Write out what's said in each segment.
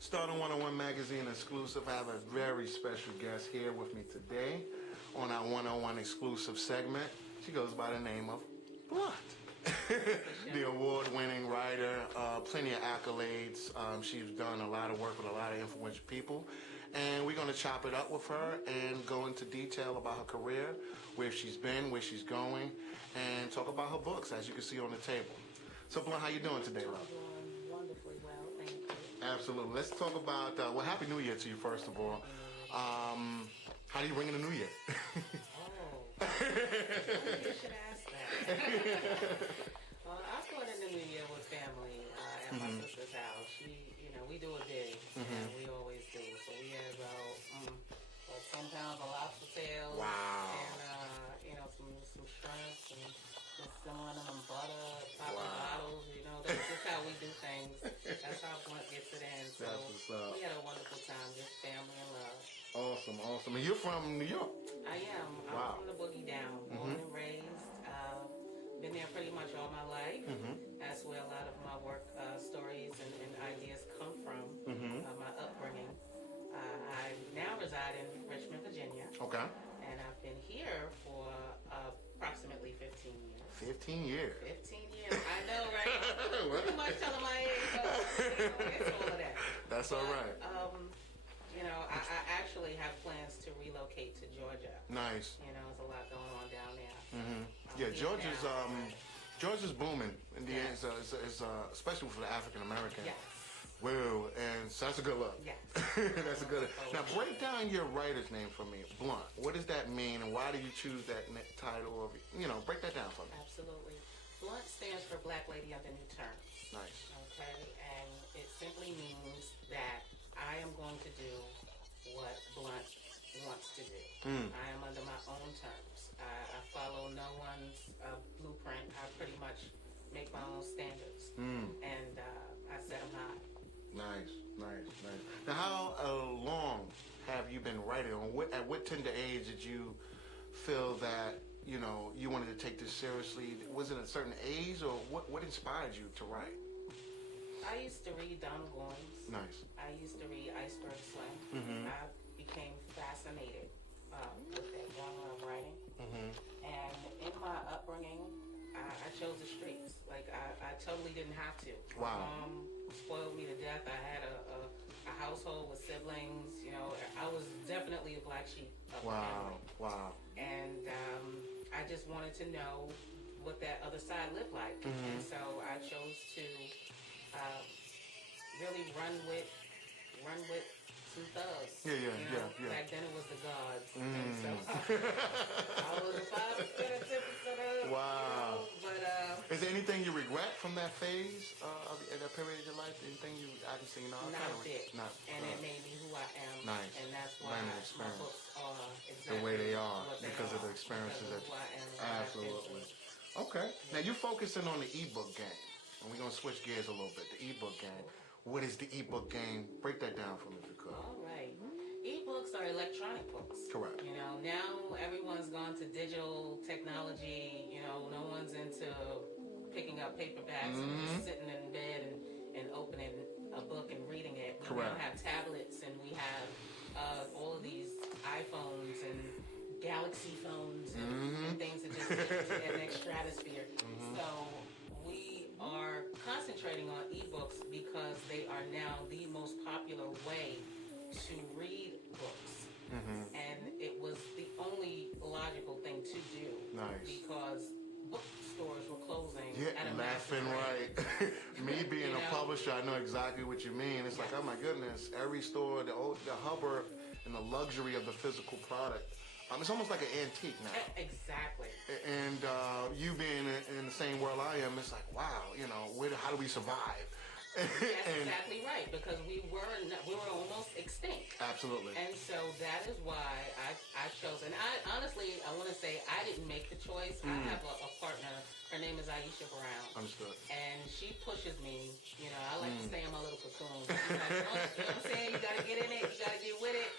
Stardom101 Magazine exclusive. I have a very special guest here with me today on our 101 exclusive segment. She goes by the name of Blunt. The award-winning writer, plenty of accolades. She's done a lot of work with a lot of influential people. And we're going to chop it up with her and go into detail about her career, where she's been, where she's going, and talk about her books, as you can see on the table. So, Blunt, how you doing today, love? I'm doing wonderfully well, thank you. Absolutely. Let's talk about, well, Happy New Year to you, first of all. How do you bring in the New Year? You should ask that. Well, I spent in the New Year with family at my sister's house. We do it big, and we always do. So we had about 10 pounds of lobster tails. Wow. And, some shrimps and some butter, popping bottles. That's just how we do things. That's how Blunt gets it in. So that's what's up. we had a wonderful time, just family and love. Awesome, awesome. And you're from New York? I am. I'm from the Boogie Down, born and raised. Been there pretty much all my life. That's where a lot of my work stories and ideas come from, my upbringing. I now reside in Richmond, Virginia. Okay. And I've been here for approximately 15 years. 15 years? 15 years. I know, right? Too much telling my age, but it's all of that. That's all right. I actually have plans to relocate to Georgia. Nice. There's a lot going on down there. Yeah, Georgia's booming. In the end, it's especially for the African American. Yes. Whoa, and so that's a good look. Yes. That's a good look. Now, break down your writer's name for me, Blunt. What does that mean, and why do you choose that title? Break that down for me. Absolutely. Blunt stands for Black Lady Under New Terms. Nice. Okay, and it simply means that I am going to do what Blunt wants to do. I am under my own terms. I follow no one's blueprint. I pretty much make my own standards, and I set them high. Nice. Now, how long have you been writing? At what tender age did you feel that you wanted to take this seriously? Was it a certain age, or what inspired you to write? I used to read Donald Goines. Nice. I used to read Iceberg Slim. I became fascinated with that genre of writing. And in my upbringing, I chose the streets. Like, I totally didn't have to. Wow. My mom spoiled me to death. I had a household with siblings. I was definitely a black sheep of the family. Wow. And I just wanted to know what that other side lived like. And so I chose to really run with some thugs. Yeah. Back then it was the gods. And so I was a 5%, 10%. Wow. But is there anything you regret from that phase at that period of your life? Anything you actually not a bit. And it made me who I am. Nice. And that's why my books are exactly the way they are because of the experiences that who I am. Absolutely. Okay. Now you're focusing on the ebook game, and we're gonna switch gears a little bit. The ebook game. What is the ebook game? Break that down for me if you could. All right. Ebooks are electronic books. Correct. Now everyone's gone to digital technology. No one's into picking up paperbacks and just sitting in bed and opening a book and reading it. We now have tablets, and we have all of these iPhones and Galaxy phones and things that just get into the next stratosphere. So we are concentrating on ebooks because they are now the most popular way to read books. And it was the only logical thing to do. Nice. Because bookstores were closing at a laughing massive rate. Me being a publisher, I know exactly what you mean. It's like, oh my goodness, every store, the hubbub and the luxury of the physical product. It's almost like an antique now. Exactly. And you being in the same world I am, it's like, wow, how do we survive? That's exactly right, because we were almost extinct. Absolutely. And so that is why I chose. And I want to say I didn't make the choice. I have a partner. Her name is Aisha Brown. Understood. And she pushes me. I like to stay in my little cocoon. She's like, you know what I'm saying? You got to get in it. You got to get with it.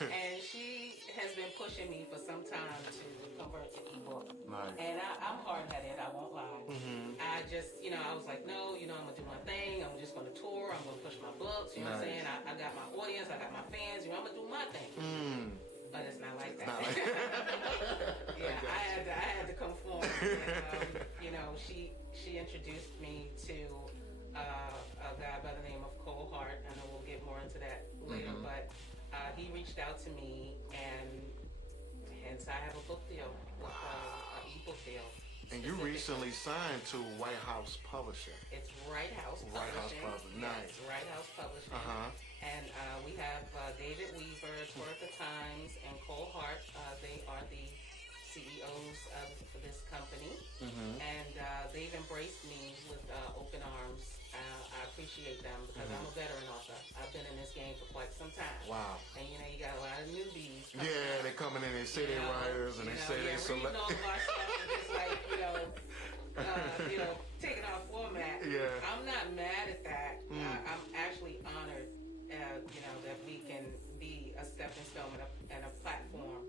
And she has been pushing me for some time to convert to ebook. Nice. And I'm hard-headed, I won't lie. I just, I was like, no, I'm going to do my thing. I'm just going to tour. I'm going to push my books. You know what I'm saying? I I got my audience, I got my fans. I'm gonna do my thing. But it's not like that. Yeah, I had to conform. And, she introduced me to a guy by the name of Cole Hart. I know we'll get more into that later, but he reached out to me, and hence I have a book deal, an ebook deal. And you recently signed to White House Publishing. It's Right House Publishing. White House Publishing, nice. Yes, Right House Publishing. And we have David Weaver, Torica Times, and Cole Hart. They are the CEOs of this company. And they've embraced me with open arms. I appreciate them because I'm a veteran author. I've been in this game for quite some time. Wow. And you got a lot of newbies. Yeah, they coming in and say they're writers and they say they select. Reading all of our stuff and just like, taking our format. Yeah. I'm not mad at that. I'm actually honored, that we can be a stepping stone and a platform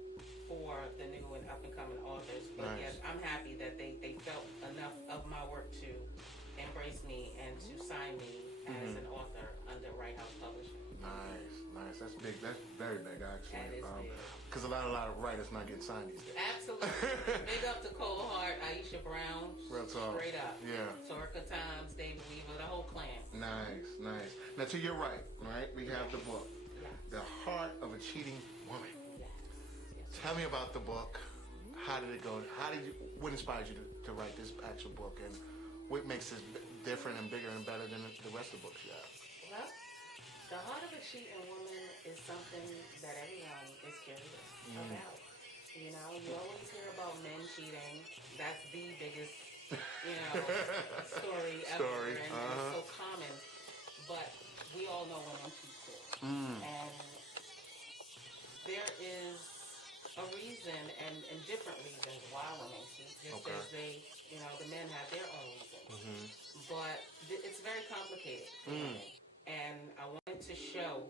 for the new and up and coming authors. But yes, I'm happy that they felt enough of my work to embrace me and to sign me as an author under Right House Publishing. Nice. That's big. That's very big, actually. That is big. Because a lot of writers not getting signed these days. Absolutely. Big up to Cole Hart, Aisha Brown. Real talk. Straight up. Yeah. Torica Times, David Weaver, the whole clan. Nice. Now, to your right, we have the book, The Heart of a Cheating Woman. Yes. Tell me about the book. How did it go? What inspired you to write this actual book, and what makes it different and bigger and better than the rest of the books you have? Well, The Heart of a Cheating Woman is something that everyone is curious about. You always hear about men cheating. That's the biggest, story ever. And it's so common. But we all know women cheat too. And there is a reason and different reasons why women cheat, just as they, the men have their own reasons. But it's very complicated for women. And I wanted to show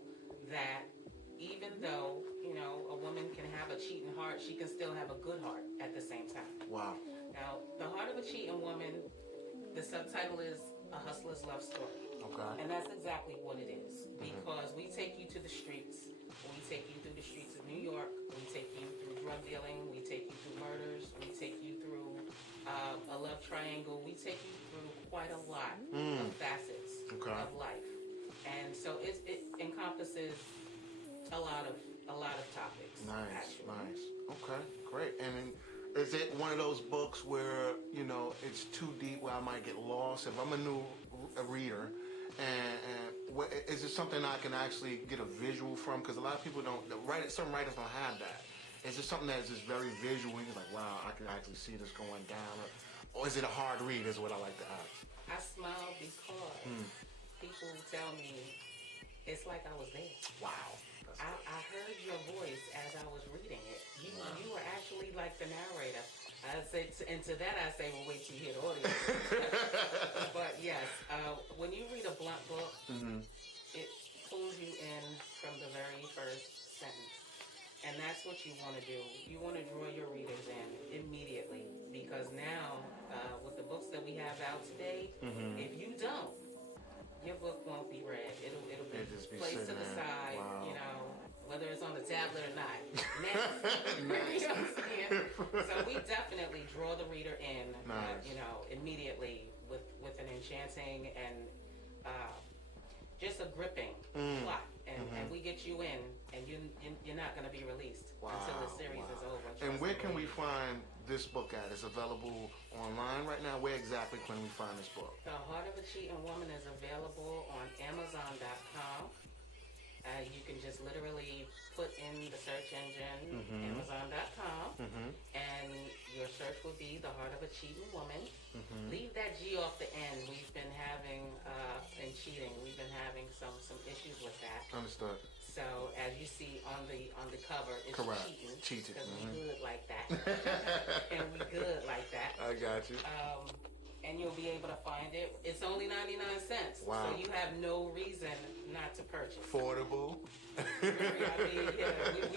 that even though, a woman can have a cheating heart, she can still have a good heart at the same time. Wow. Now, The Heart of a Cheating Woman, the subtitle is A Hustler's Love Story. Okay. And that's exactly what it is. Because we take you to the streets. We take you through the streets of New York. We take you through drug dealing. We take you through murders. We take you through a love triangle. We take you through quite a lot of facets of life. And so it encompasses a lot of topics. Nice. Okay, great. And is it one of those books where it's too deep where I might get lost if I'm a new reader? And is it something I can actually get a visual from? Because a lot of people some writers don't have that. Is it something that is just very visual? And you're like, wow, I can actually see this going down. Or is it a hard read? Is what I like to ask. I smile because people tell me it's like I was there. Wow. I heard your voice as I was reading it. You were actually like the narrator. And to that I say, well, wait till you hear the audio. But yes, when you read a blunt book, it pulls you in from the very first sentence. And that's what you want to do. You want to draw your readers in immediately. Because now, with the books that we have out today, if you don't, your book won't be read. It'll be placed to the side, whether it's on the tablet or not. Next. So we definitely draw the reader in, immediately with an enchanting and just a gripping plot. And we get you in, and you're not going to be released until the series is over. And where can we find this book at? It's available online right now. Where exactly can we find this book? The Heart of a Cheating Woman is available on Amazon.com. You can just literally put in the search engine, Amazon.com, and your search will be The Heart of a Cheating Woman. Leave that G off the end. We've been having, in cheating, we've been having some issues with that. Understood. So as you see on the cover, it's cheating. Because we good like that. And we good like that. I got you. And you'll be able to find it. It's only 99 cents. Wow. So you have no reason not to purchase. Affordable. We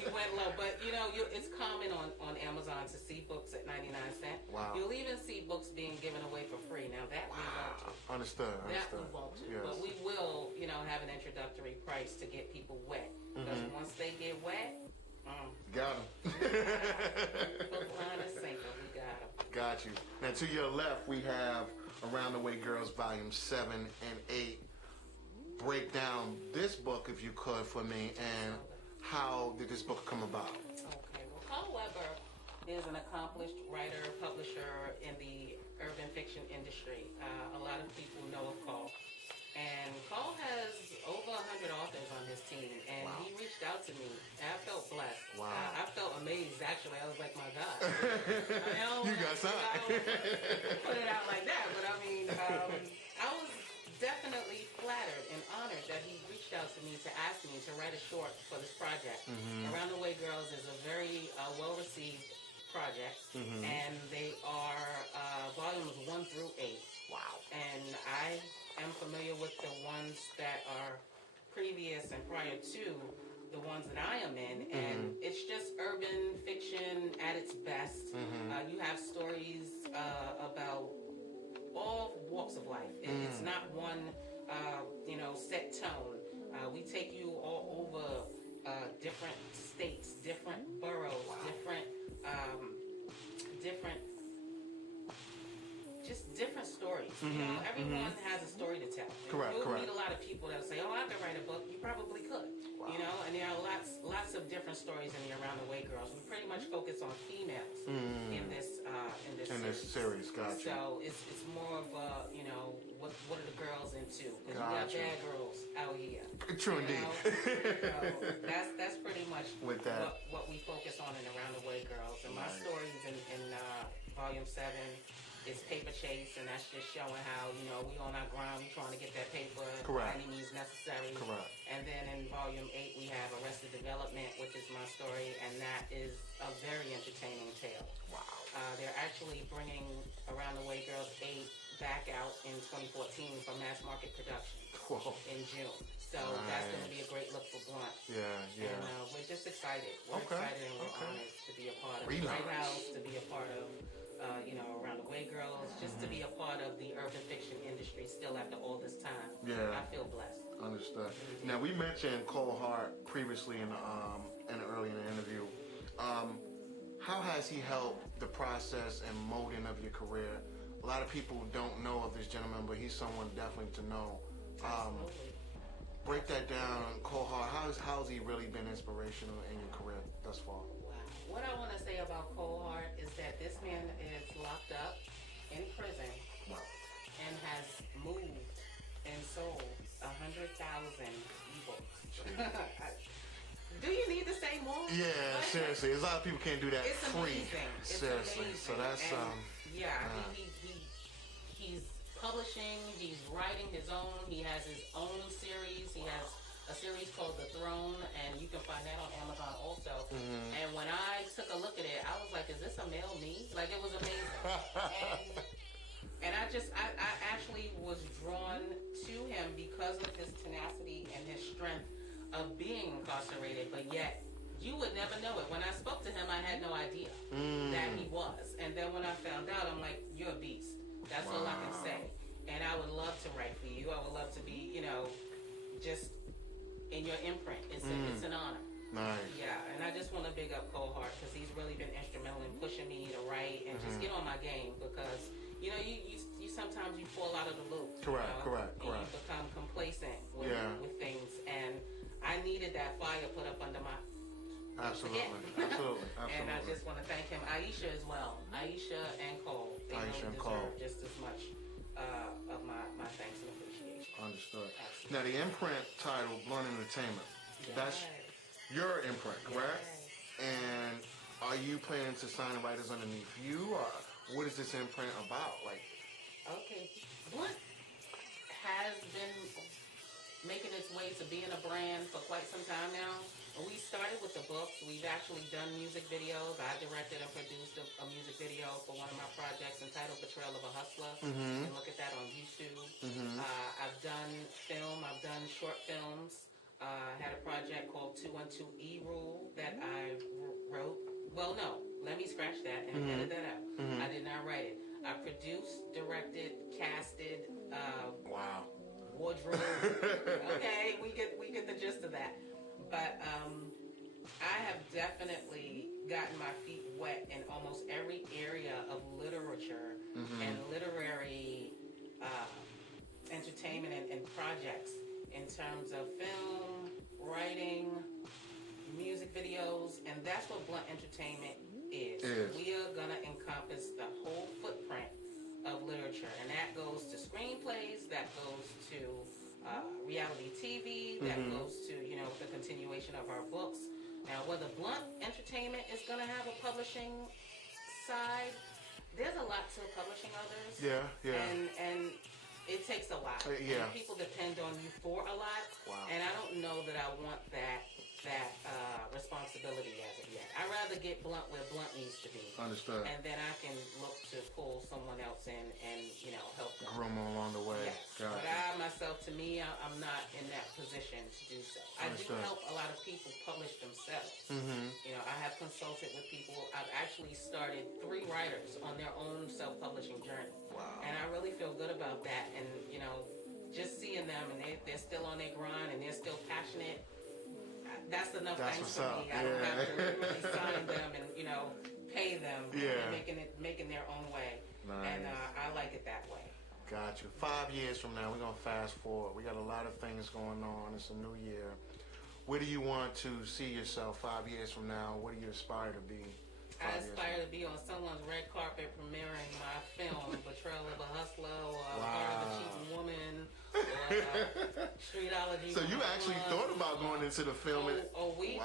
went low. But, it's common on Amazon to see books at 99 cents. Wow. You'll even see books being given away for free. Now, that we won't do. Understood. That we won't do. Yes. But we will, have an introductory price to get people wet. Because once they get wet, got them. hook, line, and sinker, we got them. Got you. Now to your left, we have Around the Way Girls, Volume 7 and 8. Break down this book, if you could, for me, and how did this book come about? Okay, well, Carl Weber is an accomplished writer, publisher in the urban fiction industry. A lot of people know of Carl. And Carl has over 100 authors on his team, and he reached out to me, and I felt blessed. Wow. I felt amazed, actually. I was like, my God. You got signed. Put it out like that, but I mean, I was definitely flattered and honored that he reached out to me to ask me to write a short for this project. Around the Way Girls is a very well-received project, and they are volumes 1 through 8. Wow. And I am familiar with the ones that are previous and prior to the ones that I am in, and it's just urban fiction at its best. You have stories about all walks of life. It's not one, set tone. We take you all over different states, different boroughs, different stories. Everyone has a story to tell. Correct. You'll meet a lot of people that say, "Oh, I could write a book." You probably could. Wow. And there are lots of different stories in the Around the Way Girls. We pretty much focus on females in this series. Gotcha. So it's more of what are the girls into? Because you got bad girls out here. True indeed. So that's pretty much With that. what we focus on in Around the Way Girls. And my stories in Volume 7 is paper chase, and that's just showing how we on our grind, we trying to get that paper by any means necessary. Correct. And then in Volume 8 we have Arrested Development, which is my story, and that is a very entertaining tale. Wow. They're actually bringing Around the Way Girls 8 back out in 2014 for mass market production in June. So that's going to be a great look for Blunt. Yeah. And we're just excited. We're excited and we're honored to be a part of White House, to be a part of Around the Way Girls, just to be a part of the urban fiction industry still after all this time. Yeah. I feel blessed. Understood. Now, we mentioned Cole Hart previously in early in the interview. How has he helped the process and molding of your career? A lot of people don't know of this gentleman, but he's someone definitely to know. Absolutely. Break that down, Cole Hart. How's he really been inspirational in your career thus far? What I want to say about Cole Hart is that this man is locked up in prison and has moved and sold 100,000 ebooks. Do you need to say more? Yeah, seriously. A lot of people can't do that It's free. amazing. Seriously. It's So that's he's publishing. He's writing his own. He has his own series. He has a series called The Throne, and you can find that on Amazon also. And when I took a look at it, I was like, is this a male me? Like, it was amazing. and I actually was drawn to him because of his tenacity and his strength of being incarcerated, but yet you would never know it. When I spoke to him, I had no idea that he was. And then when I found out, I'm like, you're a beast. That's all I can say. And I would love to write for you. I would love to be, just in your imprint. It's an honor. nice. Yeah, and I just want to big up Cole Hart because he's really been instrumental in pushing me to write and just get on my game because, you sometimes you fall out of the loop. Correct. You become complacent with things, and I needed that fire put up under my Absolutely. And I just want to thank him. Aisha as well. Aisha and Cole. They deserve just as much of my thanks and appreciation. Understood. Absolutely. Now, the imprint title, Blunt Entertainment, that's your imprint, correct? Yes. And are you planning to sign writers underneath you, or what is this imprint about? Okay. Blunt has been making its way to being a brand for quite some time now. We started with the books. We've actually done music videos. I directed and produced a music video for one of my projects entitled Betrayal of a Hustler. You can look at that on YouTube. I've done film. I've done short films. I had a project called 212 E-Rule that I wrote. Well, no. Let me scratch that and edit that out. I did not write it. I produced, directed, casted, Wow. wardrobe, okay, have definitely gotten my feet wet in almost every area of literature and literary entertainment and projects in terms of film, writing, music videos, and that's what Blunt Entertainment is. We are going to encompass the whole footprint of literature, and that goes to screenplays, that goes to reality TV, that goes to, you know, the continuation of our books. Now, whether Blunt Entertainment is going to have a publishing side, there's a lot to publishing others. Yeah. And it takes a lot. Yeah. And people depend on you for a lot. Wow. And I don't know that I want that responsibility as of yet. I'd rather get Blunt where Blunt needs to be. Understood. And then I can look to pull someone else in and, you know, help them. Groom them along the way. Yes. But I myself, to me, I'm not in that position to do so. I do help a lot of people publish themselves. You know, I have consulted with people. I've actually started 3 writers on their own self-publishing journey. Wow. And I really feel good about that. And, you know, just seeing them and they're still on their grind and they're still passionate, that's enough thanks for me. I don't have to really sign them and, you know, pay them. They're making their own way. Nice. And I like it that way. Got you. 5 years from now, we're going to fast forward. We got a lot of things going on. It's a new year. Where do you want to see yourself 5 years from now? What do you aspire to be? I aspire to be on someone's red carpet premiering my film, Betrayal of a Hustler, or Heart of a Cheating Woman, or Streetology. So you actually thought about going into the film? We've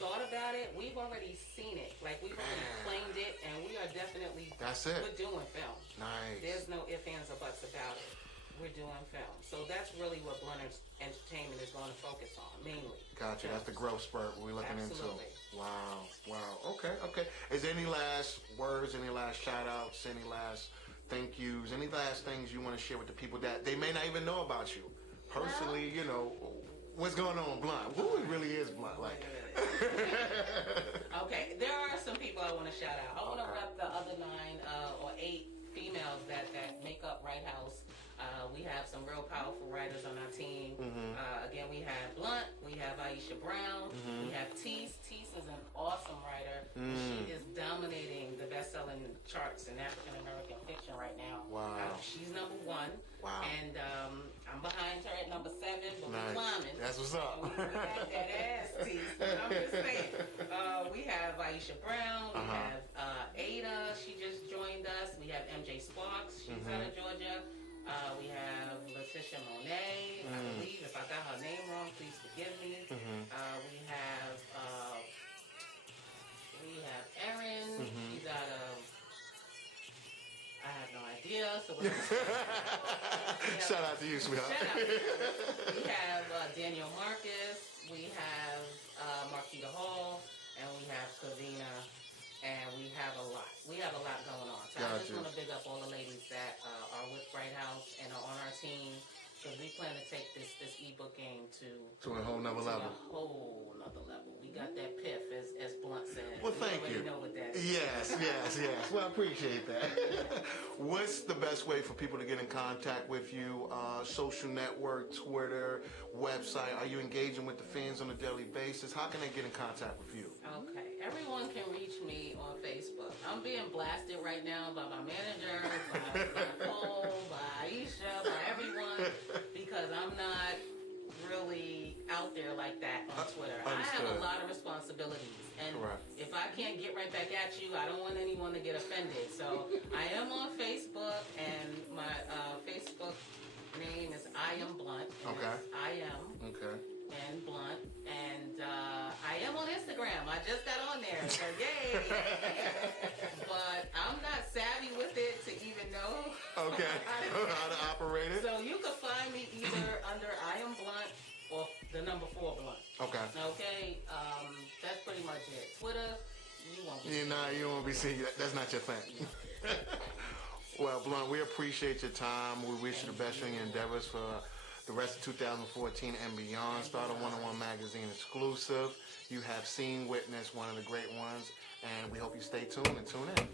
thought about it. We've already seen it. Like, we've already claimed it, and we are definitely. That's it. We're doing film. Nice. There's no ifs, ands, or buts about it. We're doing film. So that's really what Blunt Entertainment is going to focus on, mainly. Gotcha. That's the growth spurt we're looking Absolutely. into. Wow. Okay. Is there any last words, any last shout-outs, any last thank yous, any last things you want to share with the people that they may not even know about you? Personally, you know, what's going on with Blunt? Who really is Blunt? Like. Okay, there are some people I want to shout out. I want to rep the other 9 or 8 females that make up Right House. We have some real powerful writers on our team. Again, we have Blunt, we have Aisha Brown, we have Teese. Teese is an awesome writer. She is dominating the best-selling charts in African-American fiction right now. Wow. She's number 1. Wow. And I'm behind her at number 7, but we're climbing. That's what's up. We got that ass, Teese. I'm just saying. We have Aisha Brown, we have Ada, she just joined us. We have MJ Sparks, she's out of Georgia. We have Letitia Monet, I believe. If I got her name wrong, please forgive me. We have Erin. She's out of. I have no idea. So shout out to you, sweetheart. Shout out to you. We have Daniel Marcus. We have Marquita Hall, and we have Kavina. And we have a lot. We have a lot going on. So I just want to big up all the ladies that are with Bright House and are on our team, because we plan to take this ebook game to a whole nother level. A whole nother level. We got that piff, as Blunt said. Well, thank you. Know what that is. Yes. Well, I appreciate that. What's the best way for people to get in contact with you? Social network, Twitter, website. Are you engaging with the fans on a daily basis? How can they get in contact with you? Okay. Everyone can reach me on Facebook. I'm being blasted right now by my manager, by Nicole, by Aisha, by everyone, because I'm not really out there like that on Twitter. I have a lot of responsibilities, and if I can't get right back at you, I don't want anyone to get offended. So I am on Facebook, and my Facebook name is I Am Blunt. I Am. And Blunt, and I am on Instagram. I just got on there, so yay! But I'm not savvy with it to even know how to operate it. So you can find me either under I Am Blunt or the number 4 Blunt. Okay. That's pretty much it. Twitter, you won't be. You won't be seeing that. That's not your thing. Well, Blunt, we appreciate your time. We wish you the best in your endeavors for the rest of 2014 and beyond. Stardom101 Magazine exclusive. You have seen, witnessed one of the great ones, and we hope you stay tuned and tune in.